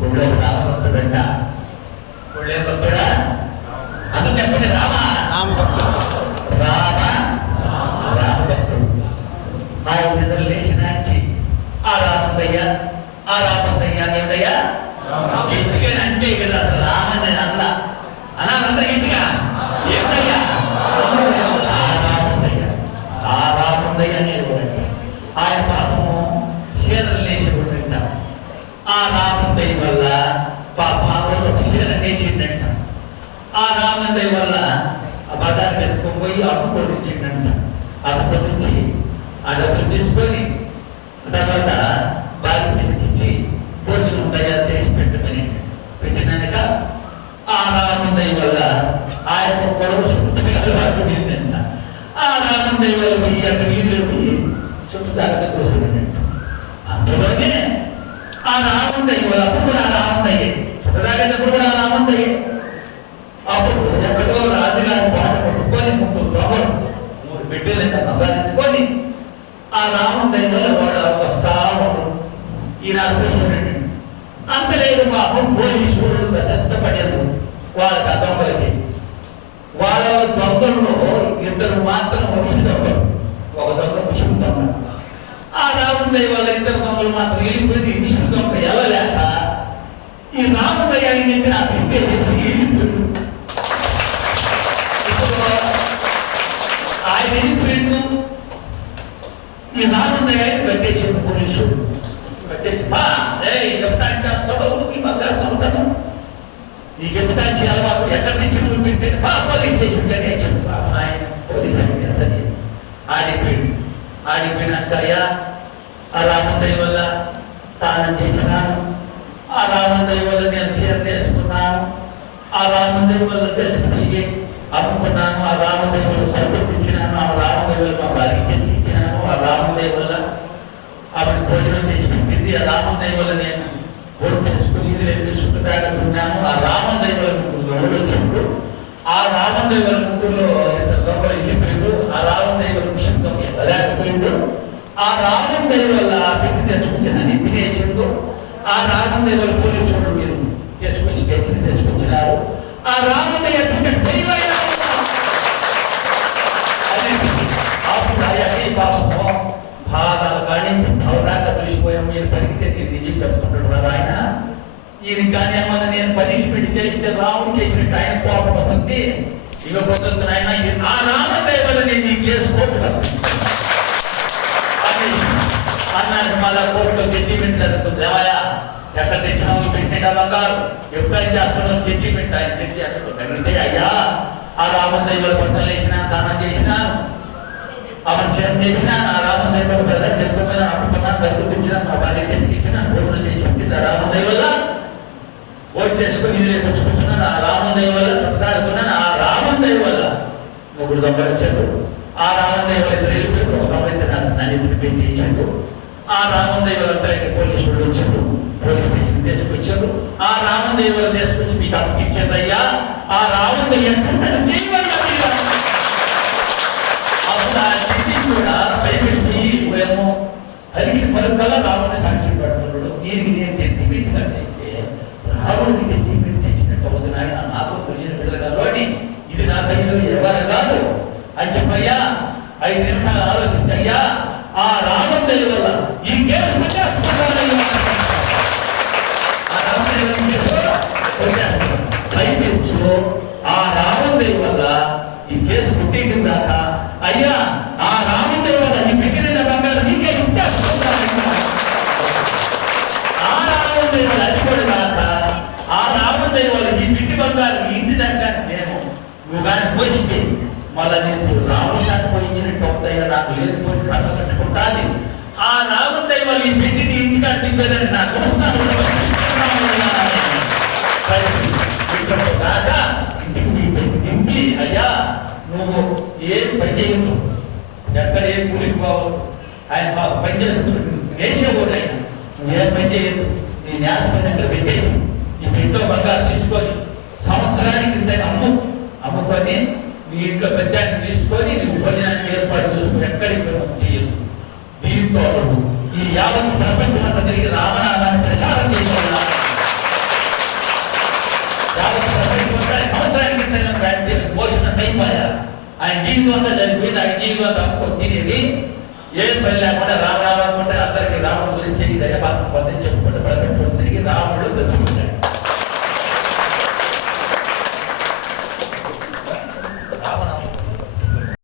గుళ్ళో రామభక్తుడంట గుళ్ళే భక్తుడా అందుకు చెప్పండి రామ రామభక్తుడు రామ రామభక్తుడు ఆయన నిద్ర లేచి నాచి ఆ రామందయ్య ఆ రామందయ్య ఏందయ్యా ఎందుకని అంటే కదా అసలు రామని అన్న అనాలందరూ ఈజీగా ఏందయ్యా ఆ రామందయ్య ఆ రామందయ్య అనేది ఆయన పాపము చీరలు లేచి ఉండంట ఆ రామందయ్య వల్ల పాపం క్షీణ రోజు ఆ రామందయ్య వల్ల ఆ బజార్ పెట్టుకొని పోయి అప్పుకొని ఇచ్చిండంట అప్పుకొని ఆ డబ్బులు తీసుకొని తర్వాత బాగా చెప్పించి భోజనం తయారు చేసి పెట్టమని పెట్టినాక ఆ రామందయ్య వల్ల ఆయన కొడవ శుభ్రంగా అలవాటు ఆ రామందయ్య వల్ల పోయి అక్కడ వీధిలో పోయి చుట్టూ జాగ్రత్త కూర్చున్నాడంట ఆ రామందయ్య వల్ల అప్పుడు కూడా ఆ రామందయ్యే చుట్టదాగేటప్పుడు కూడా అప్పుడు ఎక్కడో రాజుగారి పాట పట్టుకొని ముగ్గురు దొంగలు మూడు బిడ్డలు సంపాదించుకొని ఆ రామం దగ్గర వాడు వస్తా ఉన్నాడు. ఈనాడు అంత లేదు పాపం పోలీసులు కష్టపడేది వాళ్ళకి ఆ దొంగలకి. వాళ్ళ దొంగల్లో ఇద్దరు మాత్రం వంశ ఈ రాముందయ్య పెట్టేసి పోలీసు పెట్టేసి బా! ఏ చెప్తాను చేస్తాడు ఈ బంగారు దొంగతనం. నీకు ఎప్పుడాచి అలవాటు ఎక్కడి నుంచి నువ్వు బా పోలీస్ స్టేషన్ ఆయన పోలీస్ సరే ఆడిపోయింది. ఆడిపోయినాక ఆ రాముందయ్య వల్ల స్నానం చేసినాను. ఆ రాముందయ్య వల్ల నేను చీర చేసుకున్నాను ఆ రాముందయ్య వల్ల తీసుకుని అమ్ముకున్నాను. ఆ రాముదయ్య వల్ల సమర్పించినాను ఆ రాముదయ్య వల్ల మా భార్య చేసి ఇచ్చినాను ఆ భోజనం చేసి పెట్టింది ఆ రాముదయ్య వల్ల నేను భోజనం చేసుకుని ఇది రెండు సుఖతాగుతున్నాను ఆ రాముదయ్య వల్ల ముగ్గురు ఎవరు వచ్చినప్పుడు ఆ రాముదయ్య వల్ల ముగ్గురులో ఎంత లోపల వెళ్ళిపోయిండు ఆ రాముదయ్య వల్ల విషయం దొంగ ఆ రాముదయ్య వల్ల ఆ పెట్టి తెచ్చుకొచ్చిన తినేసిండు ఆ రాముదయ్య వల్ల కానీ ఏమన్నా నేను పనిష్మెంట్ చేస్తే రావు చేసినట్టు ఆయన కోపం వసంతి ఇవ్వబోతుంది ఆయన ఆ రామదయ్య వల్ల నేను ఈ కేసు కొట్టుకున్నాను అన్నాడు మళ్ళా కోర్టులో జడ్జిమెంట్ జరుగుతుంది ఏమయ్యా ఎక్కడ తెచ్చినావు పెట్టిన బంగారు ఎప్పుడైనా చేస్తాడో జడ్జిమెంట్ ఆయన జడ్జి అంటే అయ్యా ఆ రామదయ్య వల్ల పట్టణం వేసిన దానం చేసిన అవన్ సేవ చేసిన ఆ రామదయ్య వల్ల ప్రజలు చెప్పుకున్నాను అమ్ముకున్నాను చదువుకు ఇచ్చిన మా భార్య చేతికి ఇచ్చిన భోజనం చేసి పెట్టింది ఆ రామదయ్య వల్ల ఓట్ చేసుకుని ఇది రేపు కూర్చున్నాను ఆ రామదయ్య వల్ల కొనసాగుతున్నాను ఆ రామదయ్య వల్ల ముగ్గురు దొంగలు వచ్చాడు ఆ రామదయ్య వల్ల ఇద్దరు వెళ్ళిపోయారు ఒక దొంగ అయితే నన్ను ఇద్దరు పెట్టేసాడు ఆ రామదయ్య వల్ల అందరికి పోలీసు వాళ్ళు వచ్చారు పోలీస్ స్టేషన్ తీసుకొచ్చారు ఆ రామదయ్య వల్ల తీసుకొచ్చి మీకు అప్పగించారు అయ్యా. ఆ రామదయ్య ఎక్కడ అప్పుడు ఆ కూడా భయపెట్టి పోయాము అడిగిన పలుకల్లా రాముని సాక్షి పడుతున్నాడు దీనికి నేను తెచ్చి పెట్టి కట్టేస్తే రాముడికి తెచ్చి పెట్టి తెచ్చినట్టు అవుతుంది ఆయన నాకు తెలియని బిడ్డలు అని ఇది నా కైలో ఎవరు కాదు అని చెప్పయ్యా. ఐదు నిమిషాలు ఆలోచించయ్యా. ఆ రామదయ్య వల్ల ఈ కేసు కావాలని రావణ రామదాన్ని పోయించినట్టు అవుతాయా నాకు లేనిపోయి కథ కట్టుకుంటాది ఆ రావణ వల్ల ఈ పెట్టిని ఇంటికాడ తిప్పేదని నాకు వస్తాను ఇక్కడ ఇంటికి దింపి అయ్యా నువ్వు ఏం పని చేయొద్దు. ఎక్కడ ఏం కూలికి పోవు. ఆయన బాగా పని చేసుకున్నాడు. వేసేవాడు ఆయన. నువ్వు ఏం పని చేయదు నీ నేత పని అక్కడ పెట్టేసి నీ ఇంట్లో బంగారు తీసుకొని సంవత్సరానికి ఇంత అమ్ము. అమ్ముకొని నీ ఇంట్లో పెద్దాన్ని తీసుకొని నీ భోజనాన్ని ఏర్పాటు చేసుకుని ఎక్కడికి చేయదు దీంతో ఈ యావత్ ప్రపంచం అంతా తిరిగి రామనామాన్ని ప్రసారం చేయాలి ఆయన జీవితం అంతా జరిగిపోయింది ఆయన జీవితం అంతా తినేది. ఏం పని లేకుండా రామ రావాలనుకుంటే అందరికీ రాముడు గురించి దయపాత్ర పొందించకుండా పడబెట్టుకుని తిరిగి రాముడు తెచ్చుకుంటాడు